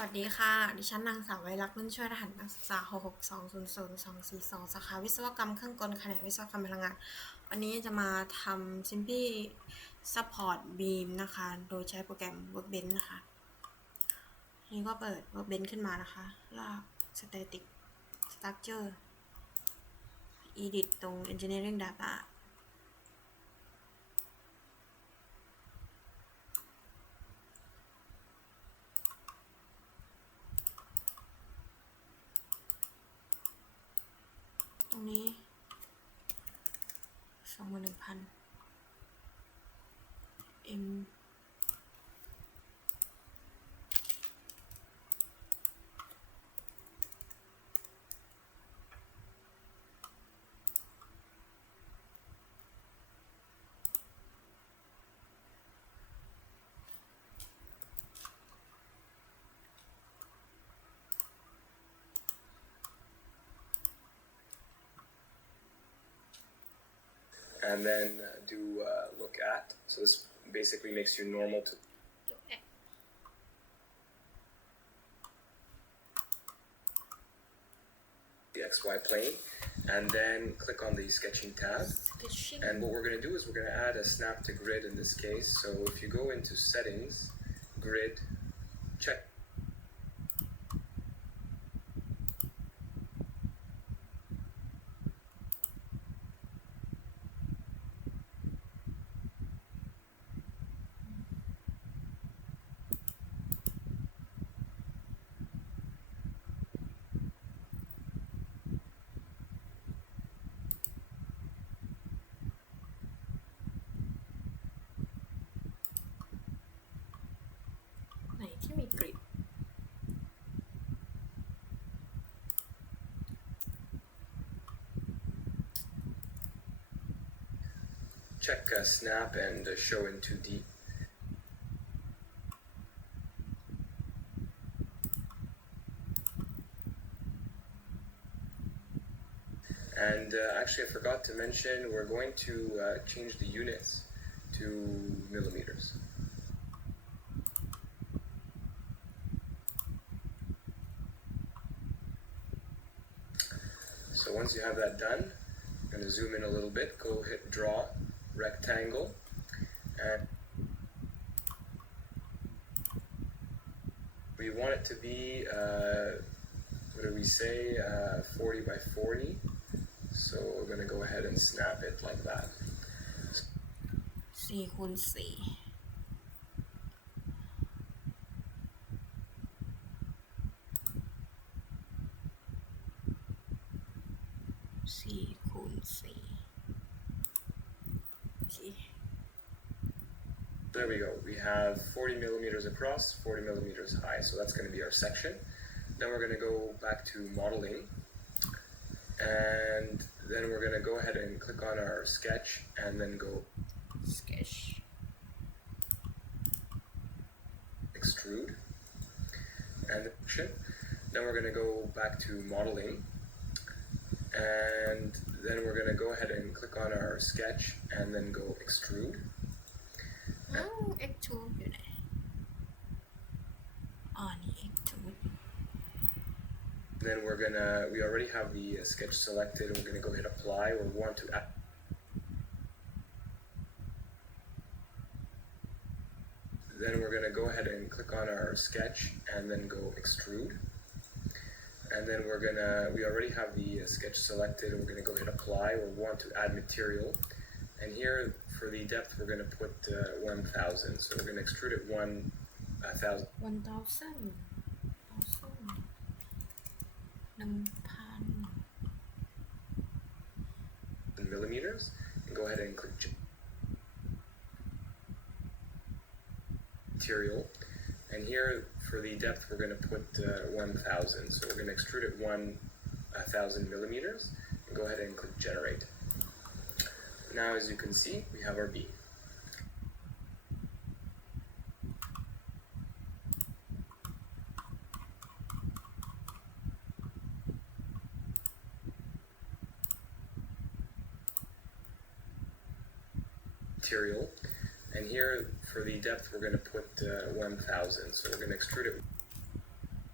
วัสดีค่ะดิฉันนางสาวไวรักษ์นุ่นช่วยรหัสนักศึกษา662002242สาขาวิศวกรรมเครื่องกลแผนกวิศวกรรมพลังงานวันนี้จะมาทำ Simply Support Beam นะคะโดยใช้โปรแกรม Workbench นะคะนี่ก็เปิด Workbench ขึ้นมานะคะลาก Static Structure Edit ตรง Engineering Dataตรงนี้21,000 M and then do look at. So this basically makes you normal to the XY plane, and then click on the sketching tab. And what we're going to do is we're going to add a snap to grid in this case. So if you go into settings, grid, check. Check snap and show in 2D. And actually I forgot to mention we're going to change the units to millimeters. So once you have that done, I'm going to zoom in a little bit, go hit draw, rectangle, and we want it to be, what do we say, 40 by 40. So we're going to go ahead and snap it like that. 4 คูณ 4 4 คูณ 4 okay. There we go. We have 40 millimeters across, 40 millimeters high. So that's going to be our section. Then we're going to go back to modeling. And then we're going to go ahead and click on our sketch and then go sketch, extrude, and then we're going to go back to modeling, and then we're going to go ahead and click on our sketch and then go extrude. extrude อยู่ไหนนี่ extrude. Then we already have the sketch selected, and we're gonna go hit apply. We want to add. Then we're gonna go ahead and click on our sketch and then go extrude. And then we already have the sketch selected, and we're gonna go hit apply. We want to add material. And here for the depth, we're gonna put 1,000. So we're gonna extrude it 1,000. 1,000 millimeters, and go ahead and click material. And here for the depth, we're going to put 1,000. So we're going to extrude it 1,000 millimeters, and go ahead and click generate. Now, as you can see, we have our beam. Material, and here for the depth we're going to put 1,000, so we're going to extrude it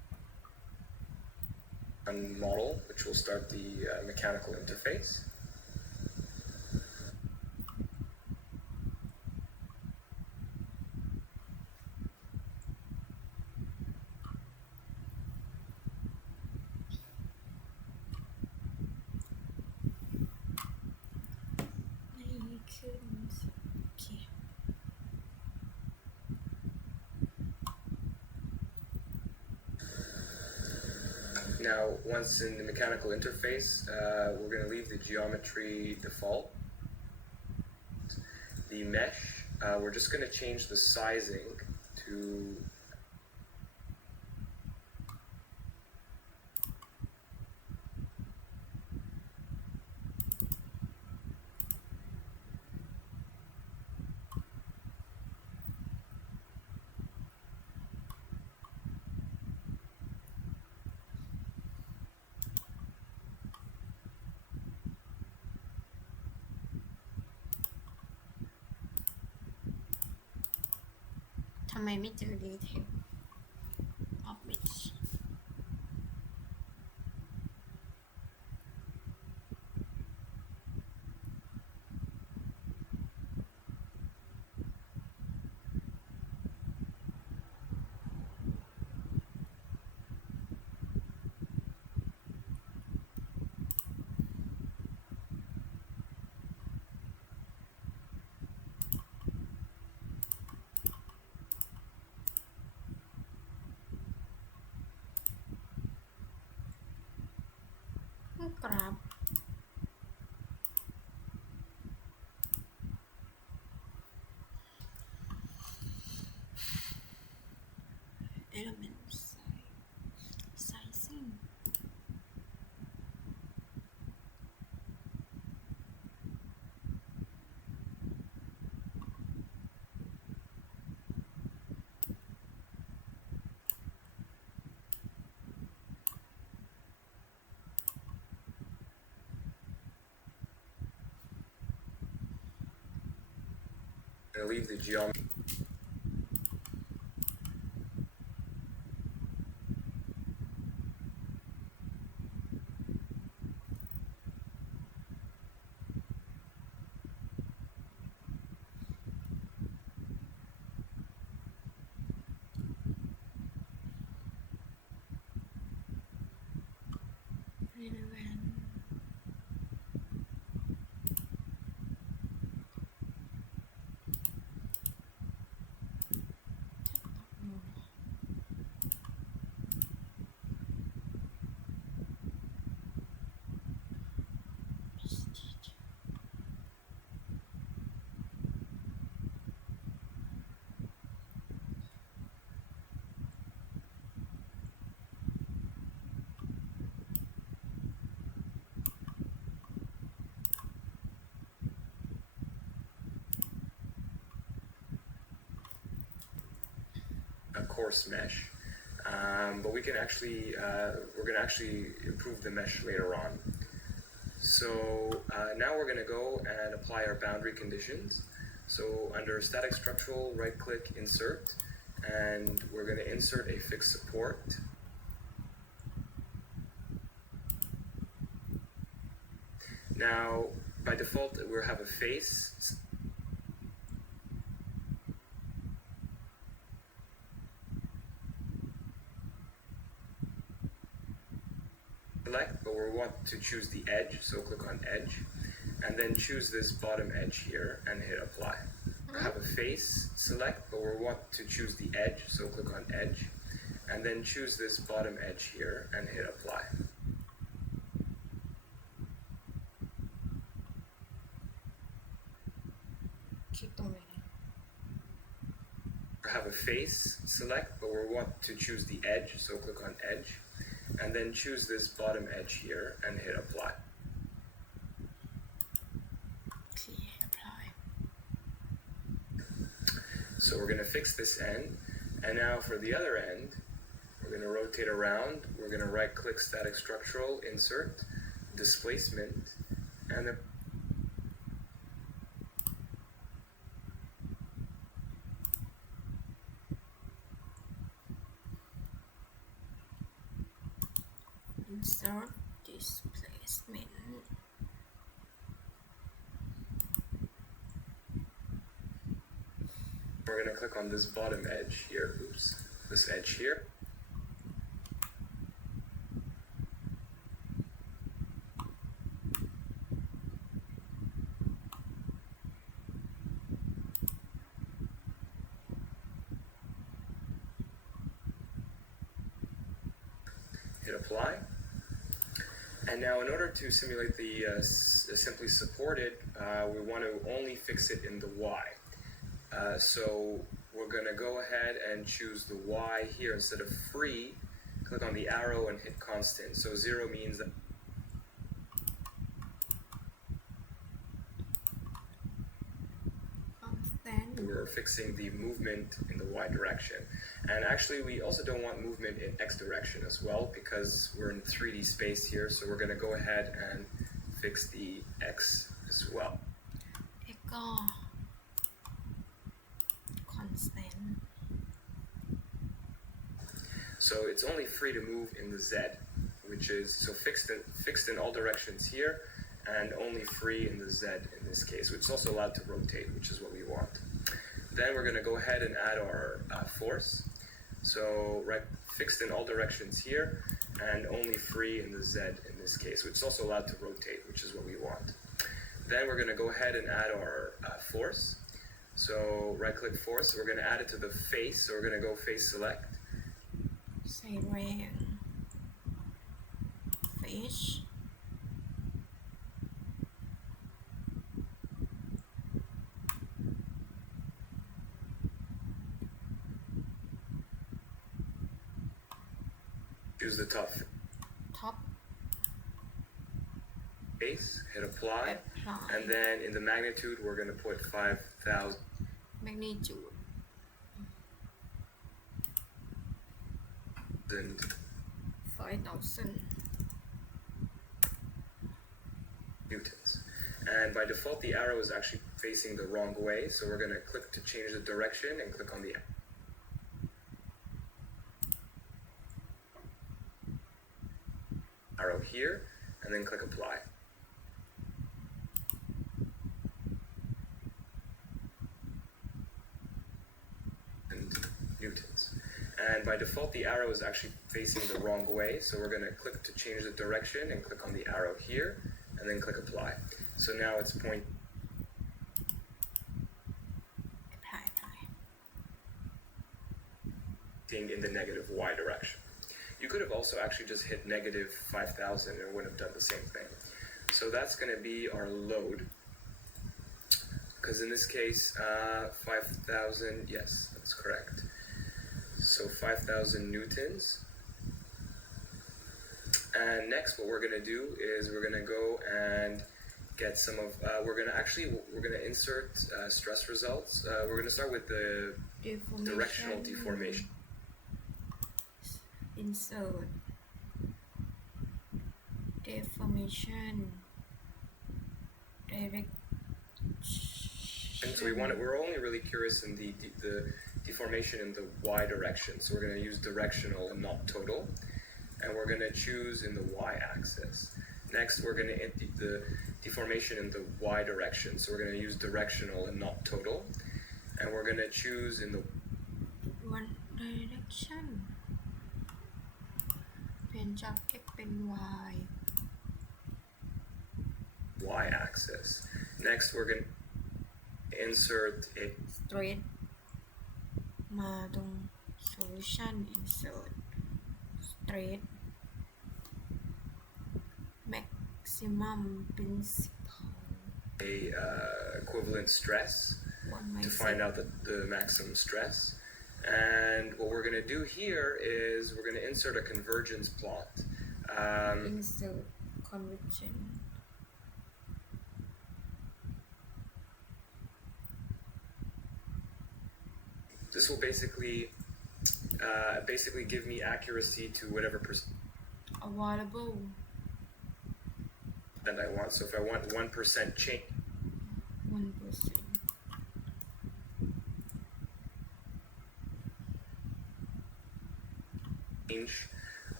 on model, which will start the mechanical interface. Now, once in the mechanical interface, we're going to leave the geometry default. The mesh, we're just going to change the sizing toทำไมไม่เจอ detail of whichกราฟelement sizing leave the geometry. relevant A coarse mesh, but we can actually we're going to actually improve the mesh later on. So now we're going to go and apply our boundary conditions. So under static structural, right click, insert, and we're going to insert a fixed support. Now by default we'll have a face. Select, but we want to choose the edge, so click on edge, and then choose this bottom edge here and hit apply. I have a face, select, but we want to choose the edge, so click on edge, and then choose this bottom edge here and hit apply. I have a face, select, but we want to choose the edge, so click on edge, and then choose this bottom edge here and hit apply. Okay, apply. So we're going to fix this end, and now for the other end, we're going to rotate around, we're going to right click static structural, insert, displacement, and then insert insert displacement we're going to click on this bottom edge here, this edge here. Hit apply. And now in order to simulate the simply supported, we want to only fix it in the Y. So we're going to go ahead and choose the Y here instead of free. Click on the arrow and hit constant. So 0 means that we're fixing the movement in the Y direction. And actually we also don't want movement in X direction as well because we're in 3D space here, so we're going to go ahead and fix the X as well. Echo constant. So it's only free to move in the Z, which is so fixed in all directions here, and only free in the Z in this case, which is also allowed to rotate, which is what we want. Then we're going to go ahead and add our force. So fixed in all directions here, and only free in the Z in this case, which is also allowed to rotate, which is what we want. Then we're going to go ahead and add our force. So right-click force, so we're going to add it to the face, so we're going to go face select. Say ring. Face. Choose the top face, hit apply, and then in the magnitude we're going to put 5,000. Magnitude 5,000 newtons. And by default the arrow is actually facing the wrong way, so we're going to click to change the direction and click on the arrow here, and then click apply. And newtons. And by default the arrow is actually facing the wrong way, so we're going to click to change the direction and click on the arrow here, and then click apply. So now it's pointing in the negative Y direction. You could have also actually just hit negative 5,000 and it would have done the same thing. So that's going to be our load. Because in this case, 5,000, yes, that's correct. So 5,000 newtons. And next what we're going to do is we're going to go and get some of, we're going to insert stress results. We're going to start with the directional deformation. Insert deformation direction. And so we're only really curious in the deformation in the Y direction. So we're going to use directional and not total. And we're going to choose in the Y axis. Next, we're going to hit the deformation in the Y direction. So we're going to use directional and not total. And we're going to choose in the one direction. เปลี่ยนจาก X เป็น Y axis. Next, we're going to insert a straight มาตรง solution insert straight maximum principal equivalent stress to find out the maximum stress. And what we're going to do here is we're going to insert a convergence plot. Insert convergence. This will basically give me accuracy to whatever percent Available. that I want. So if I want 1% change, 1%.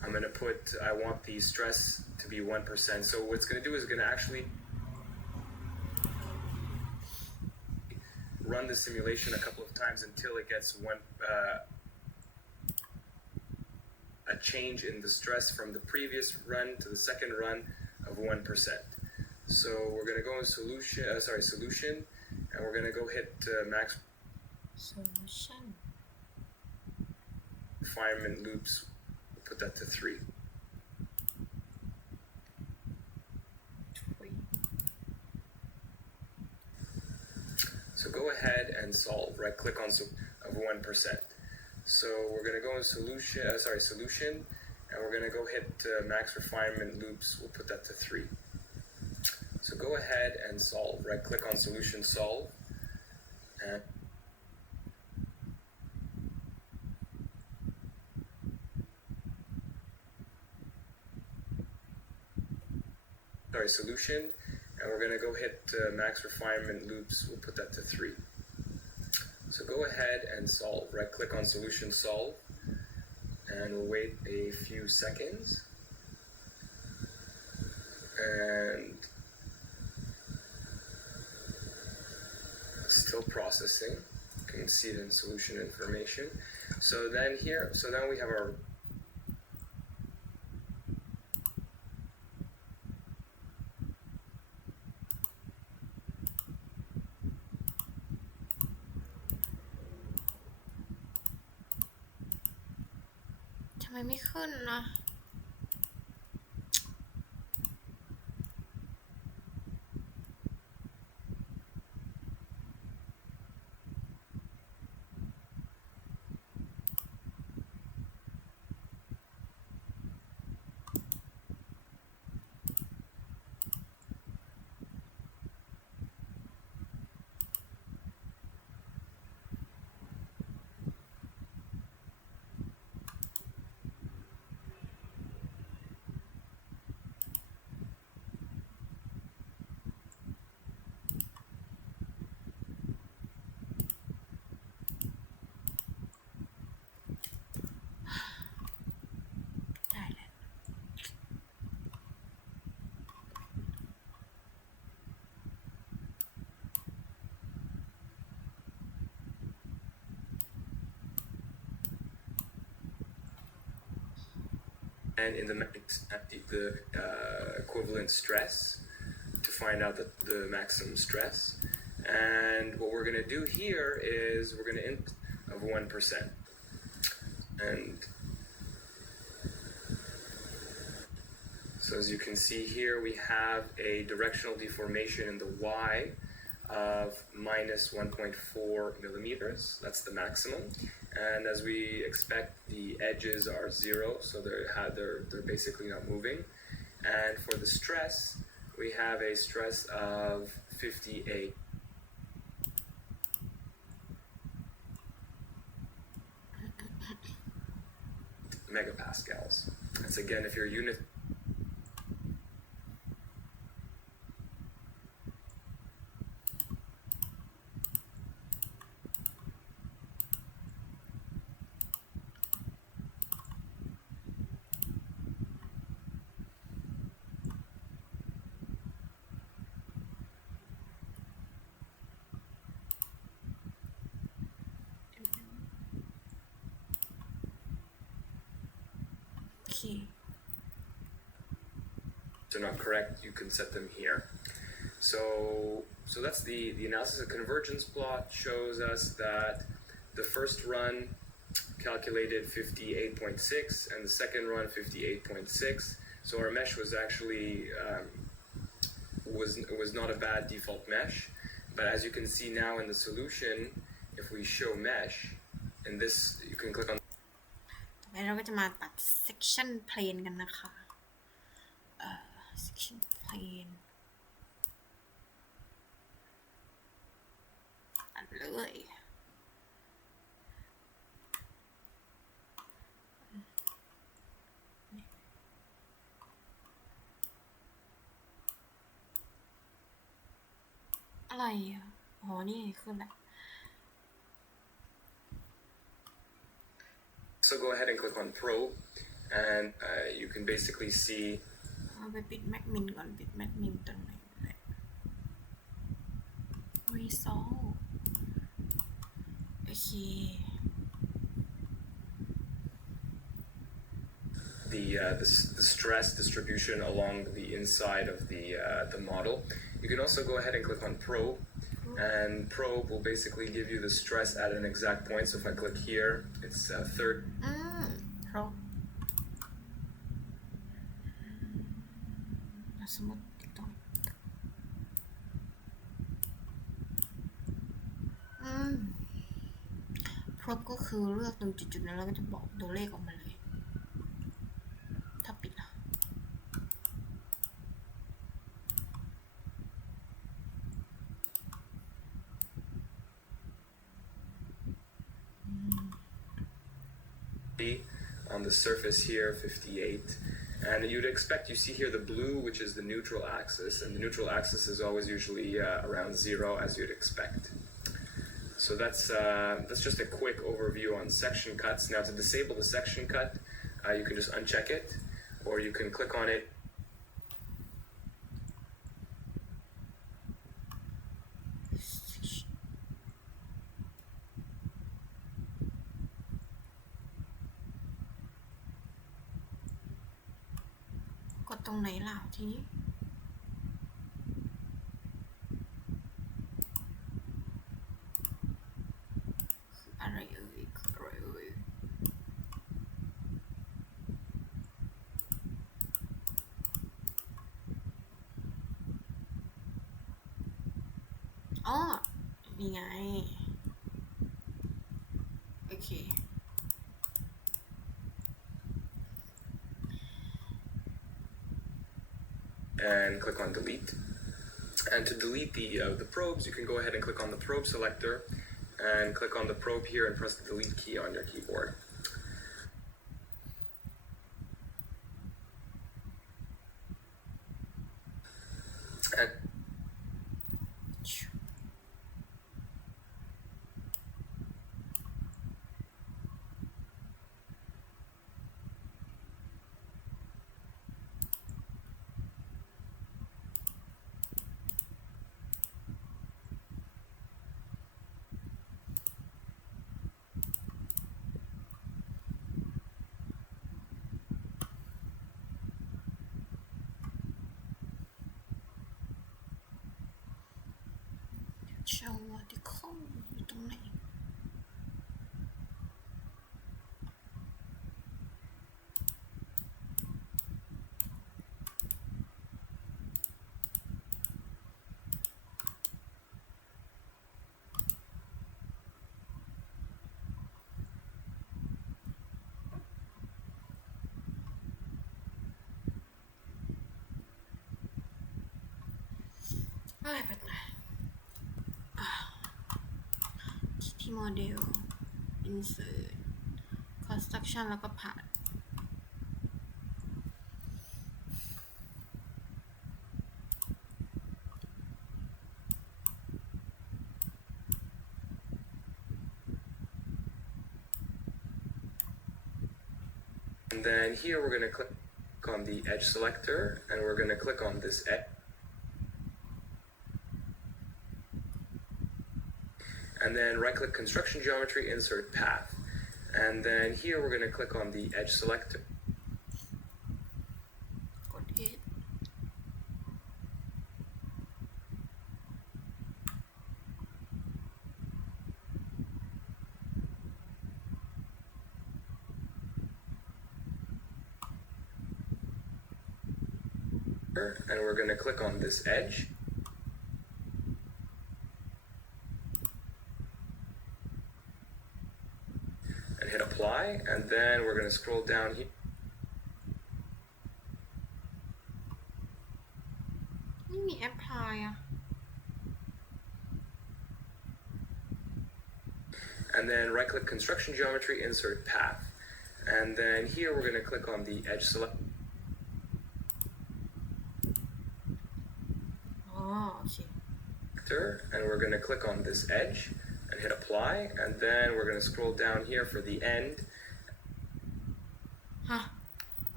I'm going to put, I want the stress to be 1%. So what it's going to do is going to actually run the simulation a couple of times until it gets a change in the stress from the previous run to the second run of 1%. So we're going to go in solution, and we're going to go hit max solution refinement loops. We'll put that to 3. So go ahead and solve, right click on of 1%. So we're going to go in solution, and we're going to go hit max refinement loops. We'll put that to 3. So go ahead and solve, right click on solution, solve, and solution, and we're going to go hit max refinement loops. We'll put that to 3. So go ahead and solve, right click on solution, solve, and we'll wait a few seconds, and still processing. You can see it in solution information. So then we have ourทำไมไม่ขึ้นนะ and in the equivalent stress to find out the maximum stress. And what we're going to do here is we're going to input of 1%. And so as you can see here, we have a directional deformation in the y of minus 1.4 millimeters. That's the maximum. And as we expect, the edges are 0, so they're basically not moving. And for the stress, we have a stress of 58 megapascals. That's again, if your unit are not correct, you can set them here. So that's the analysis. The convergence plot shows us that the first run calculated 58.6 and the second run 58.6. So our mesh was actually was not a bad default mesh. But as you can see now in the solution, if we show mesh, in this you can click on ต่อไปเราก็จะมาตัด section plane กันนะคะ section plane ตัดเลยอะไรอ่ะอ๋อนี่ขึ้นแล้ว So go ahead and click on probe, and you can basically see เอาไปปิดแมคมินก่อนปิดแมคมินตรงไหนแหละ result โอเค the stress distribution along the inside of the model. You can also go ahead and click on probe, and probe will basically give you the stress at an exact point. So if I click here, it's third. เพราะสมมติติดตรงพรบก็คือเลือกตรงจุดๆนั้นแล้วก็จะบอกตัวเลขออกมาเลยถ้าปิดon the surface here 58, and you'd expect you see here the blue, which is the neutral axis, and the neutral axis is always usually around 0, as you'd expect. So that's just a quick overview on section cuts. Now to disable the section cut, you can just uncheck it, or you can click on it. กดตรงไหนล่ะทีนี้อะไรเอ่ยอะไรเอ่ยอ๋อนี่ไงโอเคAnd click on delete. And to delete the probes, you can go ahead and click on the probe selector and click on the probe here and press the delete key on your keyboard. And show vertical อยู่ตรงไหนไปไหนที่โมเดล insert construction แล้วก็ผ่านAnd then here we're going to click on the edge selector, and we're going to click on this edge. And then right-click construction geometry, insert path. And then here we're going to click on the edge selector. กด edge And we're going to click on this edge. And hit apply, and then we're going to scroll down here. ไม่มี apply อ่ะ And then right-click construction geometry, insert path. And then here we're going to click on the edge select. อ๋อโอเค And we're going to click on this edge and hit apply, and then we're going to scroll down here for the end. ฮะ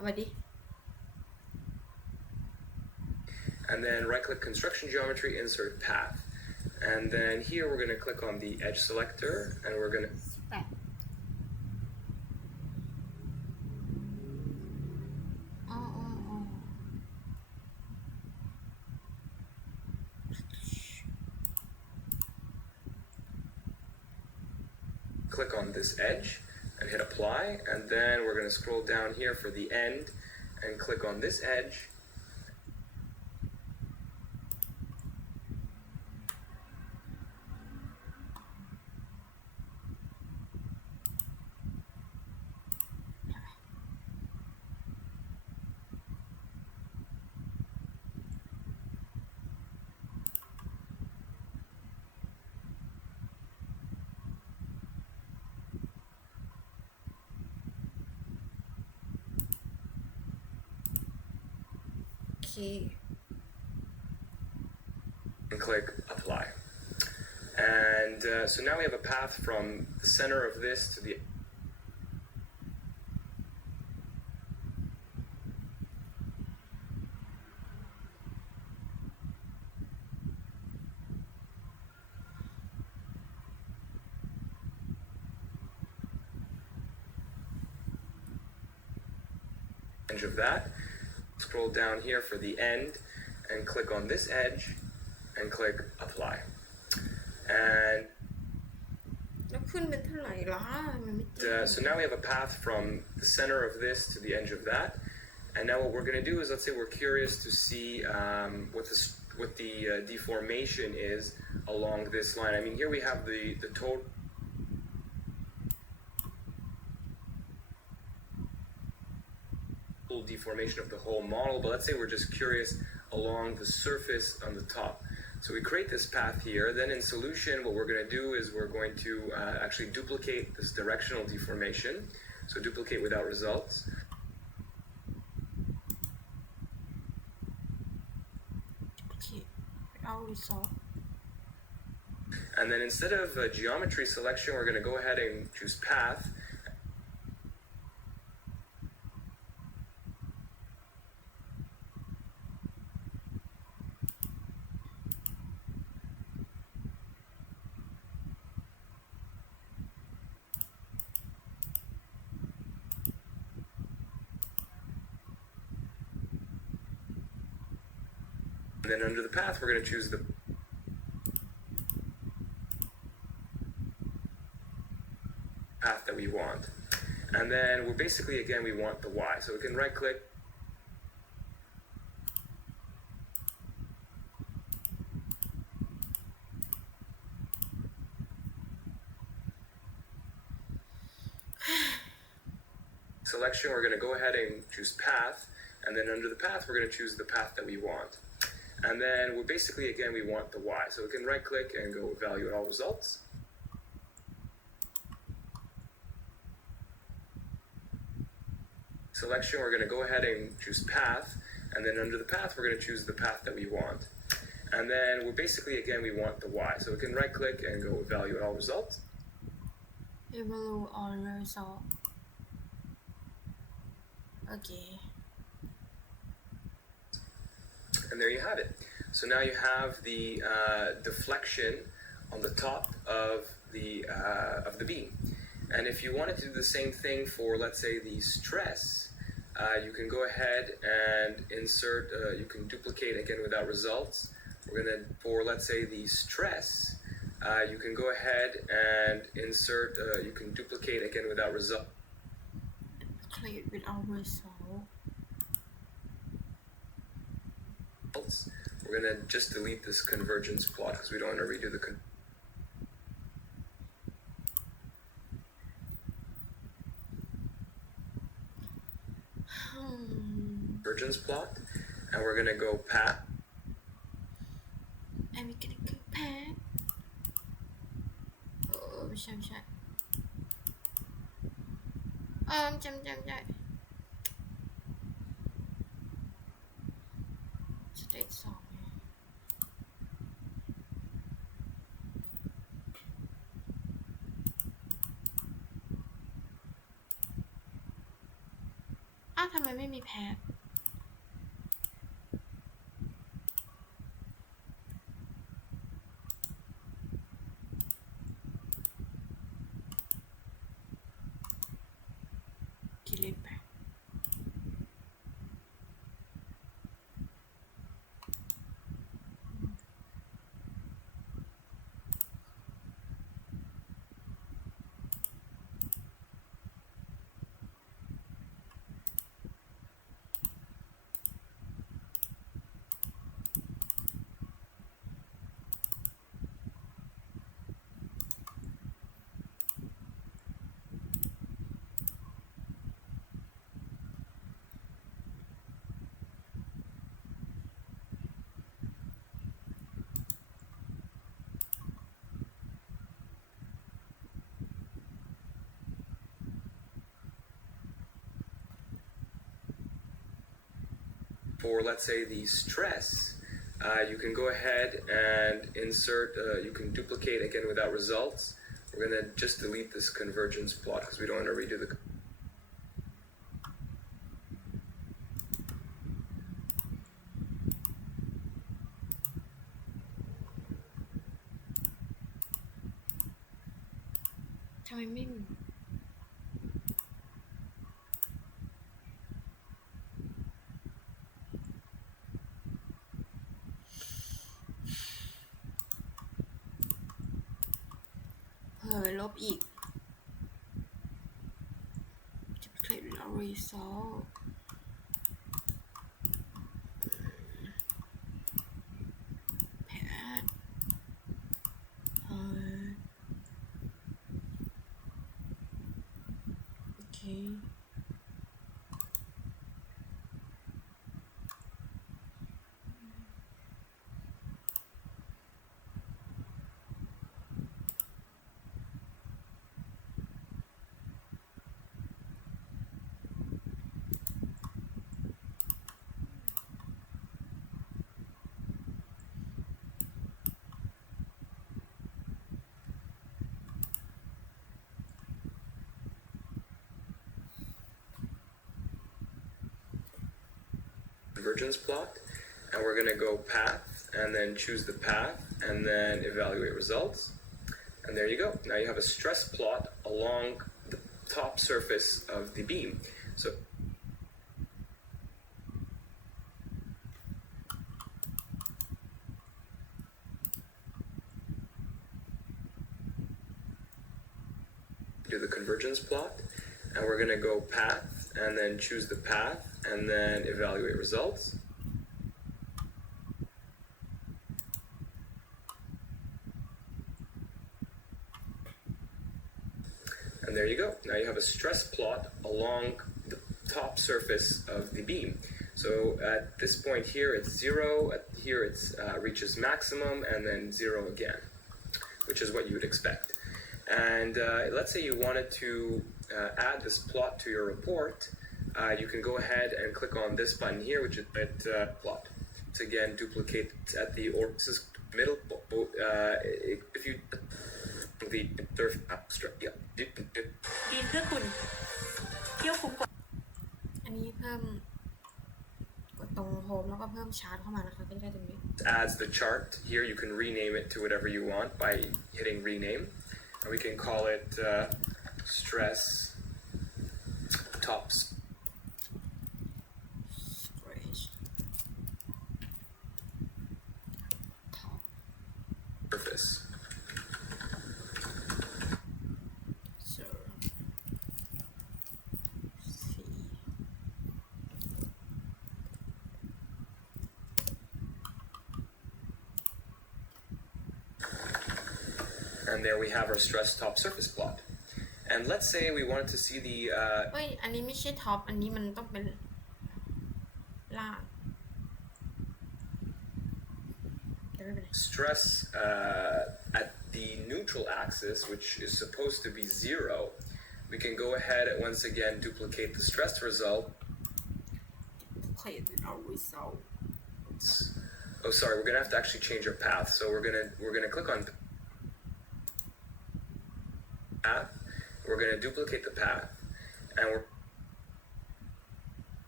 ไปดิ and then right click construction geometry, insert path, and then here we're going to click on the edge selector and we're going to แปดอ๋อ click on this edge and hit apply, and then we're going to scroll down here for the end and click on this edge. And click apply. And so now we have a path from the center of this to the edge of that. Scroll down here for the end and click on this edge and click apply. And แล้วขึ้นเป็นเท่าไหร่ล่ะมันไม่จริง so now we have a path from the center of this to the edge of that. And now what we're going to do is, let's say we're curious to see what the deformation is along this line. I mean, here we have the total deformation of the whole model, but let's say we're just curious along the surface on the top. So we create this path here. Then in solution, what we're going to do is we're going to actually duplicate this directional deformation. So duplicate without results. And then instead of geometry selection, we're going to go ahead and choose path. And then under the path, we're going to choose the path that we want. And then we're basically, again, we want the Y. So we can right click. Selection, we're going to go ahead and choose path. And then under the path, we're going to choose the path that we want. And then we're basically, again, we want the Y. So we can right click and go evaluate all results. Selection, we're going to go ahead and choose path. And then under the path, we're going to choose the path that we want. And then we're basically, again, we want the Y. So we can right click and go evaluate all results. Evaluate all results. Okay. And there you have it. So now you have the deflection on the top of the beam. And if you wanted to do the same thing for, let's say, the stress, you can go ahead and insert, you can duplicate again without results. We're going to, for, let's say, the stress, you can go ahead and insert, you can duplicate again without results. Duplicate without result. We're going to just delete this convergence plot because we don't want to redo the convergence plot, and we're going to go path. And we're going to go path. Oh, ไม่ใช่จำได้สเตจ2เอ้า าวทำไมไม่มีแพทกิเลสไปFor let's say the stress, you can go ahead and insert, you can duplicate again without results. We're going to just delete this convergence plot because we don't want to redo the. ทำไมไม่มีลบอีก duplicate without result แพทโอเค Convergence plot, and we're going to go path and then choose the path and then evaluate results. And there you go. Now you have a stress plot along the top surface of the beam. So do the convergence plot, and we're going to go path and then choose the path and then evaluate results. And there you go. Now you have a stress plot along the top surface of the beam. So at this point here, it's 0. At here, it's reaches maximum, and then 0 again, which is what you would expect. And let's say you wanted to add this plot to your report. You can go ahead and click on this button here, which is plot. It's again duplicate at the middle. If you the surf abstract, yeah. ดีนเพื่อคุณเที่ยวคุ้มกว่าอันนี้เพิ่มกดตรงโฮมแล้วก็เพิ่มชาร์ตเข้ามานะคะก็จะได้ตรงนี้ Adds the chart here. You can rename it to whatever you want by hitting rename. And we can call it stress tops. Surface. And there we have our stress top surface plot. And let's say we wanted to see the เฮ้ยอันนี้ไม่ใช่ท็อปอันนี้มันต้องเป็นล่าง stress at the neutral axis, which is supposed to be 0. We can go ahead and once again duplicate the stress result. Oh, sorry, we're gonna have to actually change our path. So we're gonna click on path. We're gonna duplicate the path, and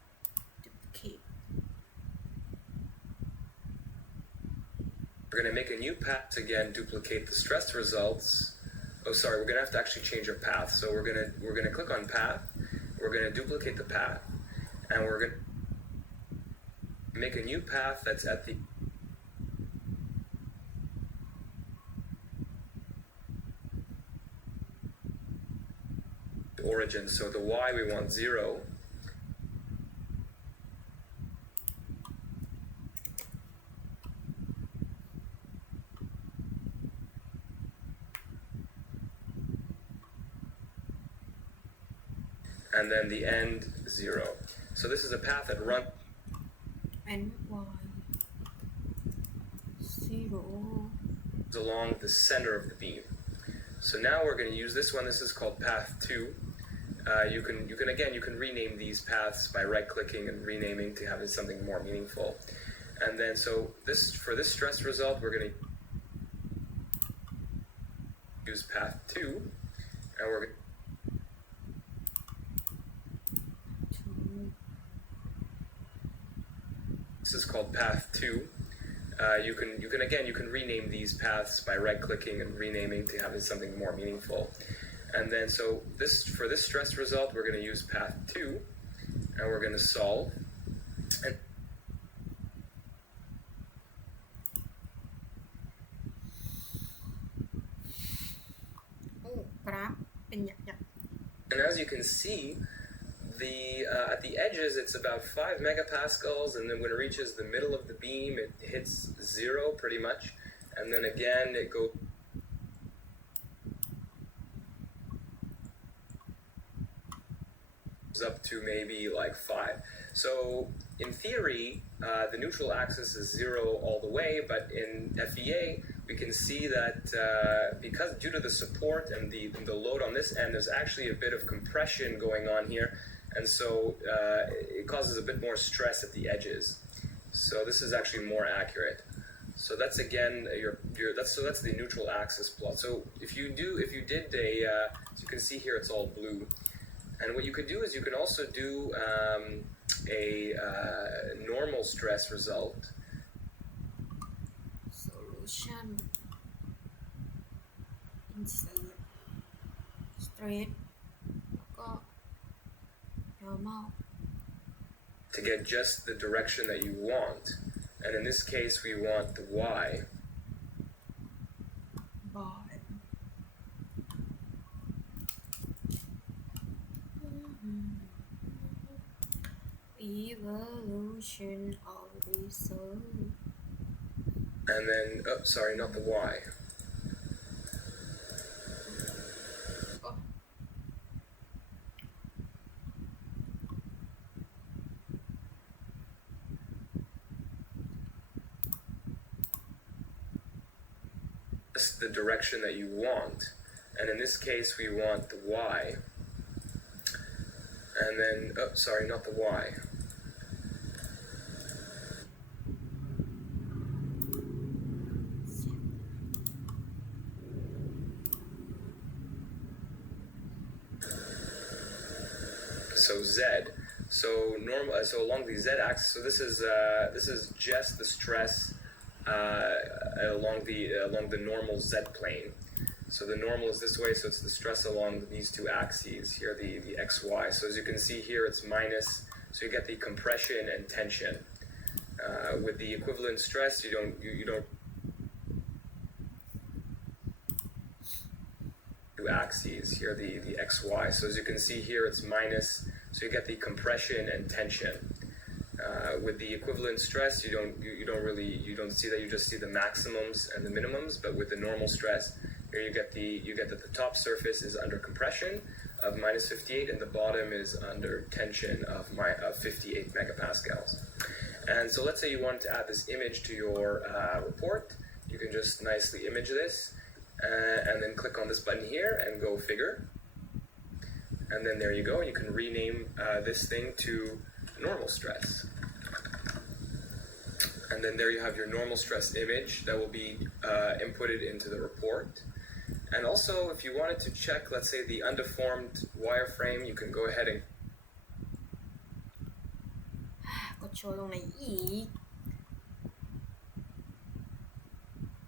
We're going to make a new path again, duplicate the stress results. Oh, sorry, we're going to have to actually change our path. So we're going to click on path. We're going to duplicate the path, and we're going to make a new path that's at the origin. So the y we want 0. And then the end 0. So this is a path that runs and y 0 along the center of the beam. So now we're going to use this one. This is called path 2. You can rename these paths by right-clicking and renaming to have something more meaningful. And then so for this stress result, we're going to use path 2, and we're going to this is called path 2. You can rename these paths by right-clicking and renaming to have something more meaningful. And then so for this stress result, we're going to use path 2, and we're going to solve. And as you can see, at the edges it's about 5 megapascals, and then when it reaches the middle of the beam it hits 0 pretty much, and then again it goes up to maybe like 5. So in theory the neutral axis is 0 all the way, but in FEA we can see that because due to the support and the load on this end, there's actually a bit of compression going on here. And so it causes a bit more stress at the edges. So this is actually more accurate. So that's again that's the neutral axis plot. So if you did as you can see here, it's all blue. And what you could do is you can also do a normal stress result. Solution insert straight normal to get just the direction that you want, and in this case we want the y. Evolution of result. And then, oh, sorry, not the y. The direction that you want, and in this case we want the y, and then oh, sorry, not the y. So z, so along the z-axis. So this is just the stress along the normal z plane. So the normal is this way, so it's the stress along these two axes here, the xy. So as you can see here, it's minus, so you get the compression and tension. With the equivalent stress, you don't two axes here, the xy. So as you can see here, it's minus, so you get the compression and tension. With the equivalent stress, you don't see that. You just see the maximums and the minimums. But with the normal stress, here you get that the top surface is under compression of minus 58, and the bottom is under tension of 58 megapascals. And so let's say you want to add this image to your report. You can just nicely image this, and then click on this button here and go figure. And then there you go. You can rename this thing to normal stress. And then there you have your normal stress image that will be inputted into the report. And also, if you wanted to check, let's say, the undeformed wireframe, you can go ahead and กดโชว์ตรงไหนอีก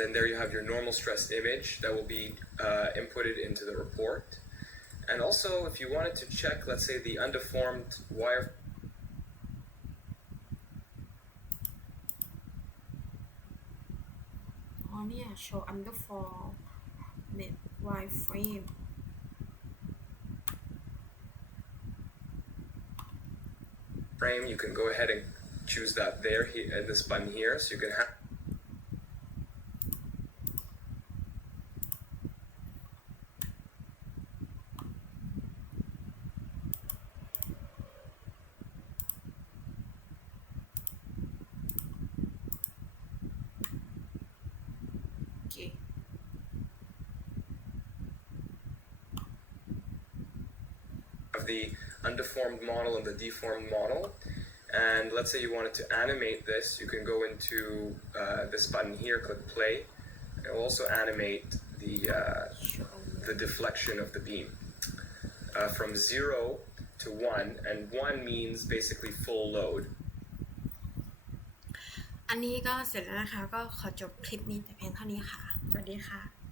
then there you have your normal stress image that will be inputted into the report. And also, if you wanted to check, let's say, the undeformed wire. อ๋อเนี่ย show underform net wireframe Frame, you can go ahead and choose that there in this button here, so you can have. okay Of the undeformed model and the deformed model. And let's say you wanted to animate this, you can go into this button here, click play. It will also animate the deflection of the beam from 0 to 1, and 1 means basically full load. อันนี้ก็เสร็จแล้วนะคะก็ขอจบคลิปนี้แต่เพียงเท่านี้ค่ะสวัสดีค่ะ